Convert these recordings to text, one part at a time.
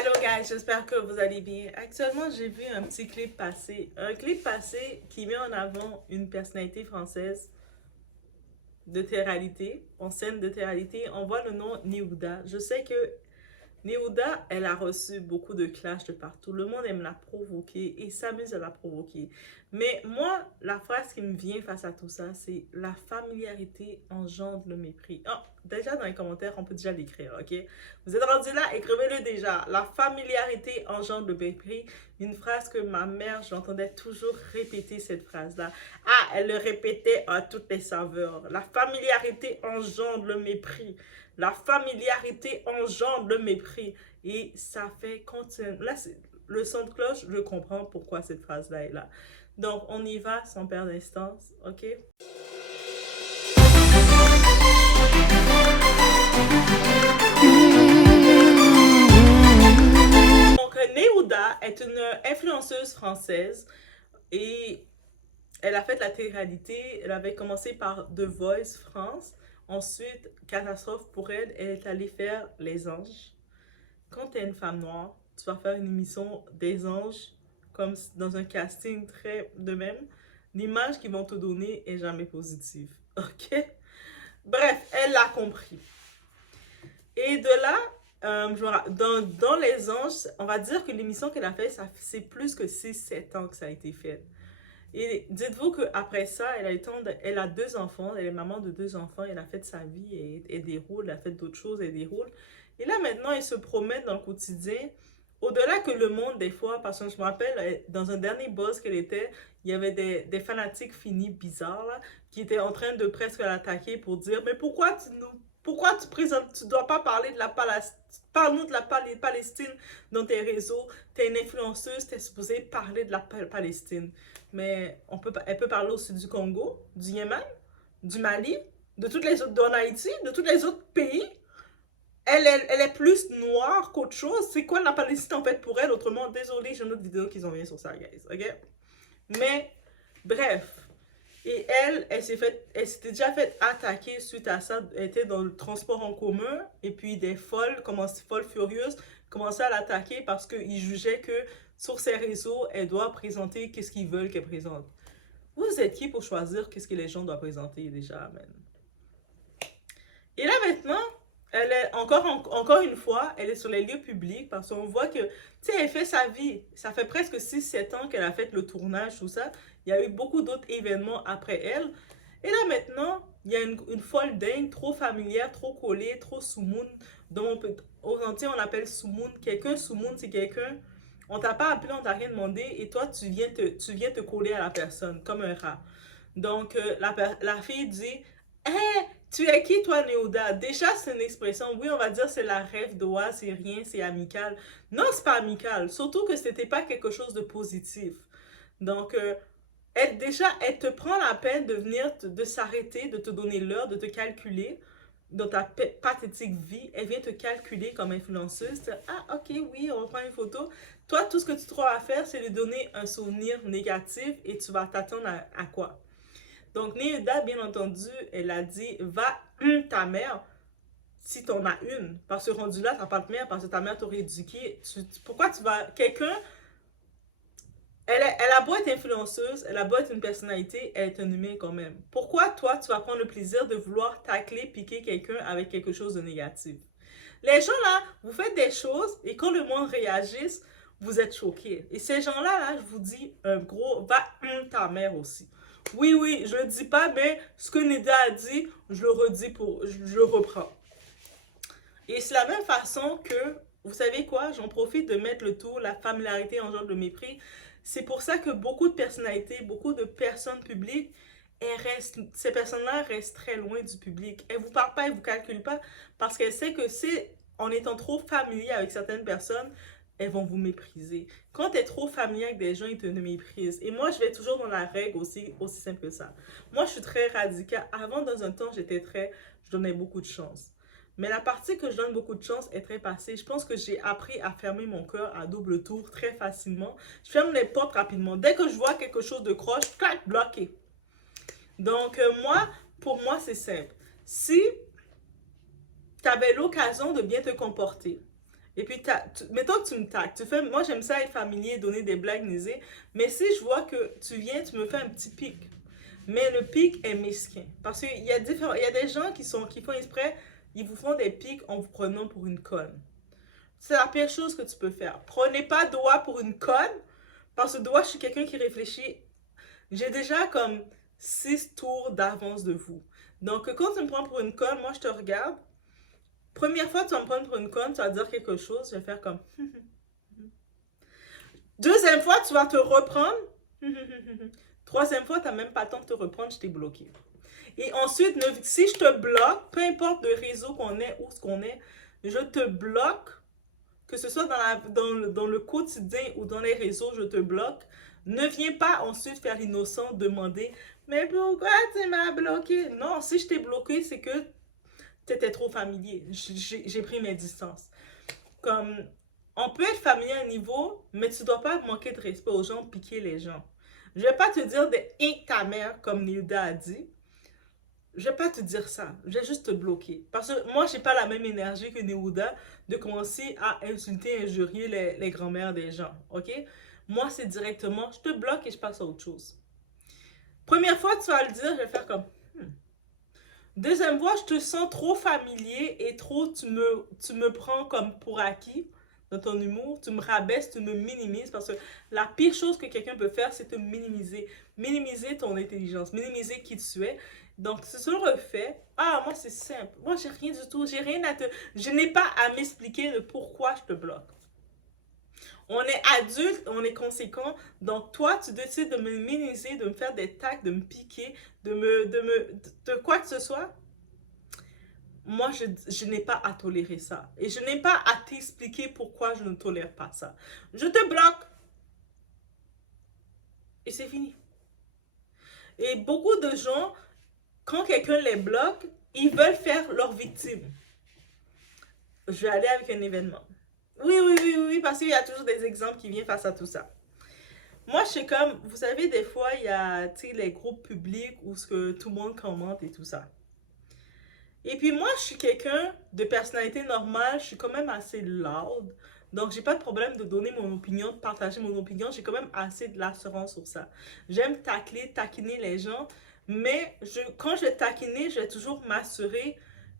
Allô guys, j'espère que vous allez bien. Actuellement, j'ai vu un petit clip passer. Un clip passé qui met en avant une personnalité française de télé-réalité, en scène de télé-réalité. On voit le nom Néouda. Je sais que Néouda, elle a reçu beaucoup de clash de partout. Le monde aime la provoquer et s'amuse à la provoquer. Mais moi, la phrase qui me vient face à tout ça, c'est la familiarité engendre le mépris. Oh, déjà dans les commentaires, on peut déjà l'écrire, ok? Vous êtes rendu là, écrivez-le déjà. La familiarité engendre le mépris. Une phrase que ma mère, j'entendais toujours répéter cette phrase-là. Ah, elle le répétait à toutes les saveurs. La familiarité engendre le mépris. La familiarité engendre le mépris. Et ça fait continuer. Là, le son de cloche, je comprends pourquoi cette phrase-là est là. Donc, on y va sans perdre d'instance, ok? Donc, Néouda est une influenceuse française et elle a fait la télé-réalité. Elle avait commencé par The Voice France. Ensuite, catastrophe pour elle, elle est allée faire Les Anges. Quand tu es une femme noire, tu vas faire une émission des anges, comme dans un casting très de même. L'image qu'ils vont te donner est jamais positive. Ok? Bref, elle l'a compris. Et de là, dans Les Anges, on va dire que l'émission qu'elle a faite, c'est plus que 6 7 ans que ça a été fait. Et dites-vous qu'après ça, elle a 2 enfants, elle est maman de 2 enfants, elle a fait sa vie, elle déroule, elle a fait d'autres choses, elle déroule. Et là maintenant, elle se promène dans le quotidien, au-delà que le monde des fois, parce que je me rappelle, dans un dernier buzz qu'elle était, il y avait des fanatiques finis bizarres là, qui étaient en train de presque l'attaquer pour dire, mais pourquoi tu présentes, tu dois pas parler de la Palestine, parle-nous de la Palestine dans tes réseaux, t'es une influenceuse, t'es supposée parler de la Palestine. Mais elle peut parler aussi du Congo, du Yémen, du Mali, de toutes les autres, d'Haïti, de tous les autres pays. Elle est plus noire qu'autre chose. C'est quoi la Palestine en fait pour elle? Autrement, désolé, j'ai une autre vidéo qui s'en vient sur ça, guys. Ok? Mais, bref. Et elle s'était déjà fait attaquer suite à ça. Elle était dans le transport en commun. Et puis des folles furieuses, commençaient à l'attaquer parce qu'ils jugeaient que sur ses réseaux, elle doit présenter qu'est-ce qu'ils veulent qu'elle présente. Vous êtes qui pour choisir qu'est-ce que les gens doivent présenter déjà, man? Et là maintenant, elle est encore une fois, elle est sur les lieux publics parce qu'on voit que, tu sais, elle fait sa vie. Ça fait presque 6 7 ans qu'elle a fait le tournage, tout ça. Il y a eu beaucoup d'autres événements après elle. Et là maintenant, il y a une folle dingue, trop familière, trop collée, trop soumoun. Donc, aux Antilles, on l'appelle soumoun. Quelqu'un, soumoun, c'est quelqu'un, on t'a pas appelé, on t'a rien demandé, et toi, tu viens te coller à la personne, comme un rat. Donc, la fille dit, hey, tu es qui toi, Néouda? Déjà, c'est une expression, oui, on va dire c'est la rêve d'Oa, c'est rien, c'est amical. Non, c'est pas amical, surtout que c'était pas quelque chose de positif. Donc, elle te prend la peine de venir, de s'arrêter, de te donner l'heure, de te calculer dans ta pathétique vie. Elle vient te calculer comme influenceuse. Ah, ok, oui, on prend une photo. Toi, tout ce que tu trouves à faire, c'est lui donner un souvenir négatif et tu vas t'attendre à quoi? Donc, Néuda, bien entendu, elle a dit, va ta mère si t'en as une. Parce que rendu là, t'as pas de mère, parce que ta mère t'aurait éduqué. Pourquoi tu vas... Quelqu'un, elle a beau être influenceuse, elle a beau être une personnalité, elle est un humain quand même. Pourquoi toi, tu vas prendre le plaisir de vouloir tacler, piquer quelqu'un avec quelque chose de négatif? Les gens là, vous faites des choses et quand le monde réagisse, vous êtes choqués. Et ces gens-là, là, je vous dis, un gros, va ta mère aussi. Oui, oui, je le dis pas, mais ce que Nida a dit, je le redis je le reprends. Et c'est la même façon que, vous savez quoi, j'en profite de mettre le tout, la familiarité en genre de mépris. C'est pour ça que beaucoup de personnalités, beaucoup de personnes publiques, ces personnes-là restent très loin du public. Elles ne vous parlent pas, elles ne vous calculent pas, parce qu'elles savent que c'est en étant trop familier avec certaines personnes, elles vont vous mépriser. Quand tu es trop familier avec des gens, ils te méprisent. Et moi, je vais toujours dans la règle aussi simple que ça. Moi, je suis très radicale. Avant, dans un temps, je donnais beaucoup de chance. Mais la partie que je donne beaucoup de chance est très passée. Je pense que j'ai appris à fermer mon cœur à double tour très facilement. Je ferme les portes rapidement. Dès que je vois quelque chose de croche, clac, bloqué. Donc, pour moi, c'est simple. Si tu avais l'occasion de bien te comporter Et puis, mettons que tu me taques. Moi, j'aime ça être familier, donner des blagues niaisées. Mais si je vois que tu viens, tu me fais un petit pic. Mais le pic est mesquin. Parce qu'il y a il y a des gens qui font exprès, ils vous font des pics en vous prenant pour une conne. C'est la pire chose que tu peux faire. Prenez pas doigt pour une conne. Parce que doigt, je suis quelqu'un qui réfléchit. J'ai déjà comme 6 tours d'avance de vous. Donc, quand tu me prends pour une conne, moi, je te regarde. Première fois, tu vas me prendre pour une conne, tu vas dire quelque chose, je vais faire comme... Deuxième fois, tu vas te reprendre. Troisième fois, tu n'as même pas le temps de te reprendre, je t'ai bloqué. Et ensuite, si je te bloque, peu importe le réseau qu'on est, où ce qu'on est, je te bloque, que ce soit dans le quotidien ou dans les réseaux, je te bloque. Ne viens pas ensuite faire l'innocent, demander « Mais pourquoi tu m'as bloqué? » Non, si je t'ai bloqué, c'est que tu étais trop familier. J'ai pris mes distances. Comme, on peut être familier à un niveau, mais tu dois pas manquer de respect aux gens, piquer les gens. Je vais pas te dire de « et ta mère » comme Nilda a dit. Je vais pas te dire ça. Je vais juste te bloquer. Parce que moi, j'ai pas la même énergie que Neouda de commencer à insulter, injurier les grands-mères des gens. OK? Moi, c'est directement, je te bloque et je passe à autre chose. Première fois, tu vas le dire, je vais faire comme... Deuxième fois, je te sens trop familier et trop, tu me prends comme pour acquis dans ton humour. Tu me rabaisses, tu me minimises parce que la pire chose que quelqu'un peut faire, c'est te minimiser. Minimiser ton intelligence, minimiser qui tu es. Donc, si tu le refais, moi, c'est simple. Moi, j'ai rien du tout. J'ai rien à te... Je n'ai pas à m'expliquer de pourquoi je te bloque. On est adulte, on est conséquent. Donc, toi, tu décides de me minimiser, de me faire des tacs, de me piquer, de quoi que ce soit. Moi, je n'ai pas à tolérer ça. Et je n'ai pas à t'expliquer pourquoi je ne tolère pas ça. Je te bloque. Et c'est fini. Et beaucoup de gens, quand quelqu'un les bloque, ils veulent faire leur victime. Je vais aller avec un événement. Oui, parce qu'il y a toujours des exemples qui viennent face à tout ça. Moi, je suis comme, vous savez, des fois, il y a les groupes publics où ce que tout le monde commente et tout ça. Et puis moi, je suis quelqu'un de personnalité normale, je suis quand même assez loud. Donc, j'ai pas de problème de donner mon opinion, de partager mon opinion. J'ai quand même assez de l'assurance sur ça. J'aime taquiner les gens, mais quand je vais taquiner, je vais toujours m'assurer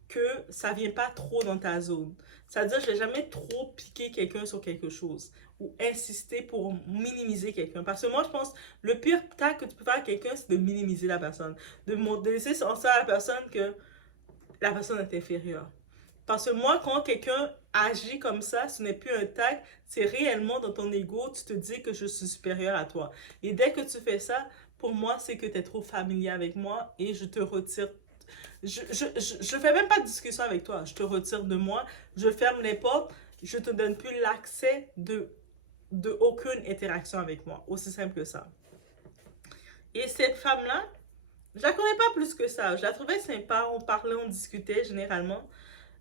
que ça vient pas trop dans ta zone. C'est-à-dire, je vais jamais trop piquer quelqu'un sur quelque chose ou insister pour minimiser quelqu'un. Parce que moi, je pense, le pire tac que tu peux faire à quelqu'un, c'est de minimiser la personne. De laisser sentir à la personne que la personne est inférieure. Parce que moi, quand quelqu'un agit comme ça, ce n'est plus un tag, c'est réellement dans ton ego, tu te dis que je suis supérieur à toi. Et dès que tu fais ça, pour moi, c'est que tu es trop familier avec moi et je te retire. Je fais même pas de discussion avec toi. Je te retire de moi, je ferme les portes, je te donne plus l'accès de aucune interaction avec moi. Aussi simple que ça. Et cette femme-là, je la connais pas plus que ça. Je la trouvais sympa, on parlait, on discutait généralement.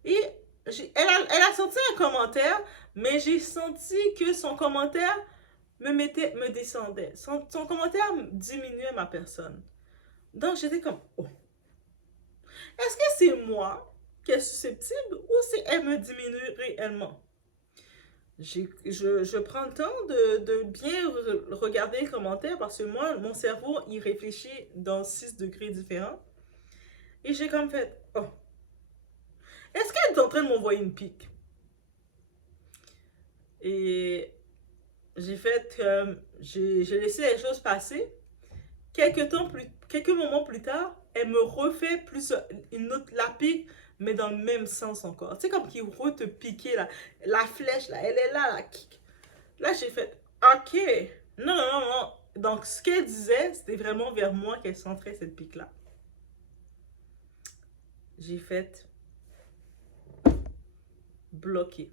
Et elle a sorti un commentaire, mais j'ai senti que son commentaire me descendait. Son commentaire diminuait ma personne. Donc j'étais comme, oh, est-ce que c'est moi qui est susceptible ou c'est elle me diminue réellement? Je prends le temps de bien regarder les commentaires parce que moi, mon cerveau, il réfléchit dans 6 degrés différents. Et j'ai comme fait, oh, est-ce qu'elle est en train de m'envoyer une pique? Et j'ai fait, j'ai laissé les choses passer. Quelques moments plus tard, elle me refait la pique, mais dans le même sens encore. Tu sais, comme qu'il veut te piquer la flèche, là, elle est là, la kick. Là, j'ai fait, ok, non. Donc, ce qu'elle disait, c'était vraiment vers moi qu'elle centrait cette pique-là. J'ai fait bloquer.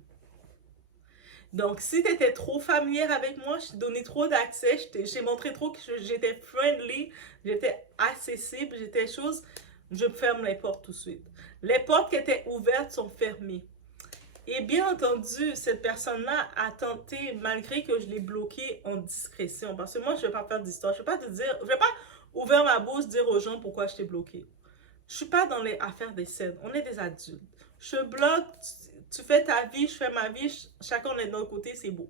Donc, si tu étais trop familière avec moi, je t'ai donné trop d'accès, j'ai montré trop que j'étais friendly, j'étais accessible, j'étais chose, je ferme les portes tout de suite. Les portes qui étaient ouvertes sont fermées. Et bien entendu, cette personne-là a tenté, malgré que je l'ai bloquée en discrétion, parce que moi, je ne vais pas faire d'histoire, je ne vais pas te dire, je ne vais pas ouvrir ma bouche, dire aux gens pourquoi je t'ai bloqué. Je ne suis pas dans les affaires des scènes, on est des adultes. Je bloque, Tu fais ta vie, je fais ma vie, chacun est de notre côté, c'est beau.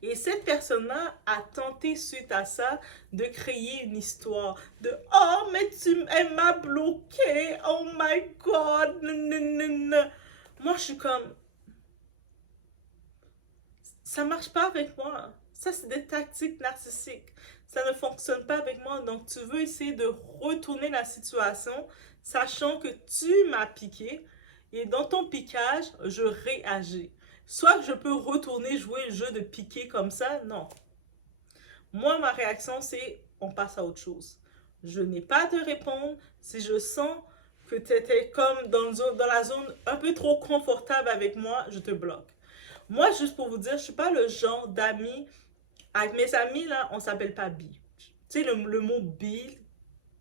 Et cette personne-là a tenté, suite à ça, de créer une histoire de «Oh, mais elle m'a bloqué, oh my God, nanana. » Moi, je suis comme, ça marche pas avec moi. Ça, c'est des tactiques narcissiques. Ça ne fonctionne pas avec moi. Donc, tu veux essayer de retourner la situation, sachant que tu m'as piqué. Et dans ton piquage, je réagis. Soit je peux retourner jouer le jeu de piquer comme ça. Non. Moi, ma réaction, c'est on passe à autre chose. Je n'ai pas à te répondre. Si je sens que tu étais comme dans la zone un peu trop confortable avec moi, je te bloque. Moi, juste pour vous dire, je suis pas le genre d'ami. Avec mes amis, là, on s'appelle pas bi. Tu sais, le mot bi,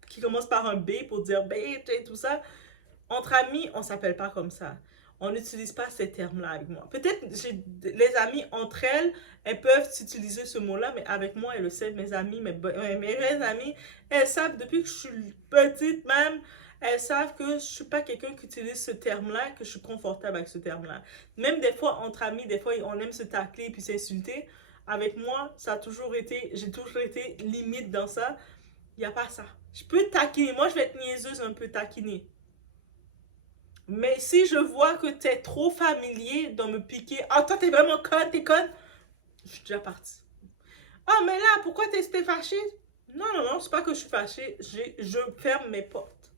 qui commence par un B pour dire B et tout ça. Entre amis, on s'appelle pas comme ça. On n'utilise pas ces termes-là avec moi. Peut-être les amis entre elles, elles peuvent utiliser ce mot-là, mais avec moi, elles le savent. Mes amis, mes vraies amies, elles savent depuis que je suis petite même, elles savent que je suis pas quelqu'un qui utilise ce terme-là, que je suis confortable avec ce terme-là. Même des fois, entre amis, des fois, on aime se tacler puis s'insulter. Avec moi, ça a toujours été, j'ai toujours été limite dans ça. Il n'y a pas ça. Je peux taquiner. Moi, je vais être niaiseuse un peu taquiner. Mais si je vois que tu es trop familier dans me piquer, ah, toi, t'es vraiment conne, t'es conne, je suis déjà partie. Ah, mais là, pourquoi t'es fâchée? Non, non, non, c'est pas que je suis fâchée, je ferme mes portes.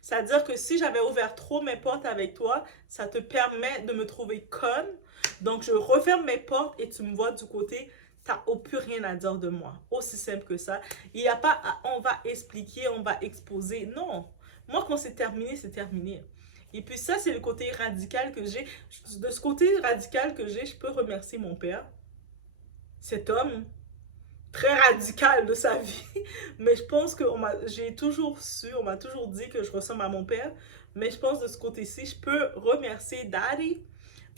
C'est-à-dire que si j'avais ouvert trop mes portes avec toi, ça te permet de me trouver conne. Donc, je referme mes portes et tu me vois du côté, t'as plus rien à dire de moi. Aussi simple que ça. Il n'y a pas on va expliquer, on va exposer. Non. Moi, quand c'est terminé, c'est terminé. Et puis ça, c'est le côté radical que j'ai. De ce côté radical que j'ai, je peux remercier mon père. Cet homme très radical de sa vie. Mais je pense que j'ai toujours su, on m'a toujours dit que je ressemble à mon père. Mais je pense de ce côté-ci, je peux remercier Daddy.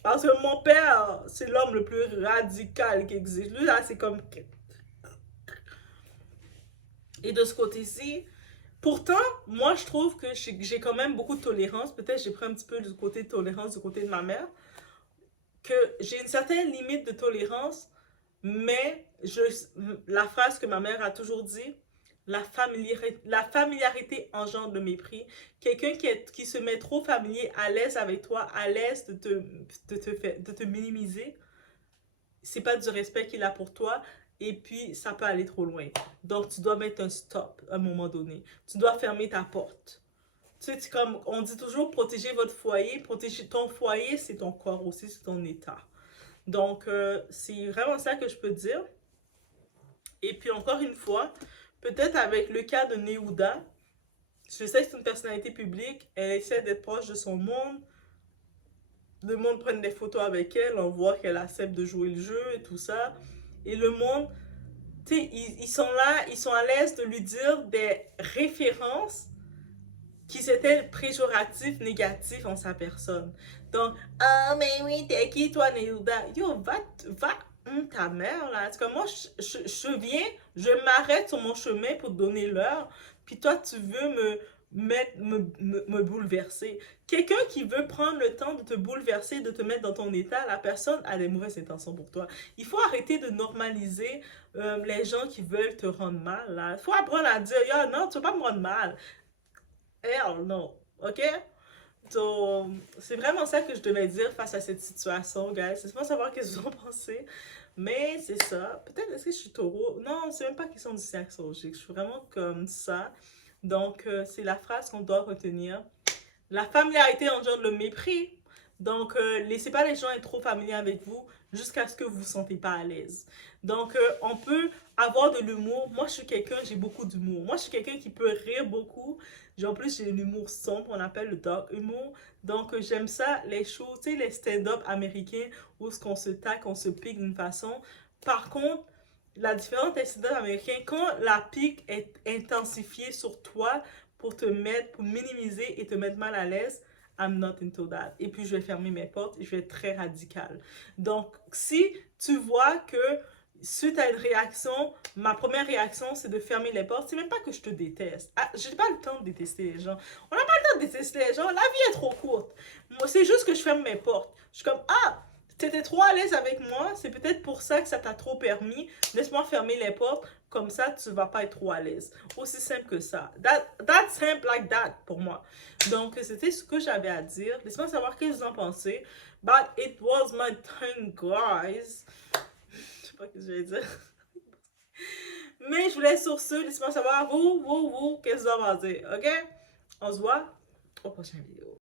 Parce que mon père, c'est l'homme le plus radical qui existe. Lui, là, c'est comme... Et de ce côté-ci, pourtant, moi, je trouve que j'ai quand même beaucoup de tolérance. Peut-être j'ai pris un petit peu du côté de tolérance du côté de ma mère. Que j'ai une certaine limite de tolérance, mais la phrase que ma mère a toujours dit, la familiarité engendre le mépris. Quelqu'un qui se met trop familier, à l'aise avec toi, à l'aise de te minimiser, c'est pas du respect qu'il a pour toi. Et puis, ça peut aller trop loin. Donc, tu dois mettre un stop à un moment donné. Tu dois fermer ta porte. Tu sais, comme on dit toujours, protéger votre foyer. Protéger ton foyer, c'est ton corps aussi, c'est ton état. Donc, c'est vraiment ça que je peux dire. Et puis, encore une fois, peut-être avec le cas de Neouda, je sais que c'est une personnalité publique, elle essaie d'être proche de son monde. Le monde prenne des photos avec elle, on voit qu'elle accepte de jouer le jeu et tout ça. Et le monde, tu sais, ils sont là, ils sont à l'aise de lui dire des références qui étaient péjoratifs, négatifs en sa personne. Donc, ah, mais oui, t'es qui toi, Neouda? Yo, va, ta mère, là. C'est comme moi, je viens, je m'arrête sur mon chemin pour te donner l'heure, puis toi, tu veux me bouleverser. Quelqu'un qui veut prendre le temps de te bouleverser, de te mettre dans ton état, la personne a des mauvaises intentions pour toi. Il faut arrêter de normaliser les gens qui veulent te rendre mal, là. Il faut apprendre à dire, yo, non, tu vas pas me rendre mal. Hell no. OK? Donc, c'est vraiment ça que je devais dire face à cette situation, guys. C'est pas savoir qu'est-ce que vous en pensez. Mais c'est ça. Peut-être est-ce que je suis taureau? Non, c'est même pas question du signe astrologique. Je suis vraiment comme ça. Donc, c'est la phrase qu'on doit retenir. La familiarité engendre le mépris. Donc, laissez pas les gens être trop familiers avec vous jusqu'à ce que vous vous sentez pas à l'aise. Donc, on peut avoir de l'humour. Moi, je suis quelqu'un, j'ai beaucoup d'humour. Moi, je suis quelqu'un qui peut rire beaucoup. En plus, j'ai l'humour sombre, on appelle le dark humour. Donc, j'aime ça, les shows, tu sais, les stand-up américains où ce qu'on se taque, on se pique d'une façon. Par contre, la différence des stand-up américains, quand la pique est intensifiée sur toi pour te mettre, pour minimiser et te mettre mal à l'aise, I'm not into that. Et puis, je vais fermer mes portes et je vais être très radicale. Donc, si tu vois que suite à une réaction, ma première réaction, c'est de fermer les portes. C'est même pas que je te déteste. Ah, j'ai pas le temps de détester les gens. On n'a pas le temps de détester les gens. La vie est trop courte. Moi, c'est juste que je ferme mes portes. Je suis comme, ah, t'étais trop à l'aise avec moi. C'est peut-être pour ça que ça t'a trop permis. Laisse-moi fermer les portes. Comme ça, tu vas pas être trop à l'aise. Aussi simple que ça. That's simple like that pour moi. Donc, c'était ce que j'avais à dire. Laisse-moi savoir ce que vous en pensez. But it was my time, guys. Je sais pas ce que je vais dire. Mais je vous laisse sur ce. Laissez-moi savoir, qu'est-ce que vous en pensez. OK? On se voit au prochain vidéo.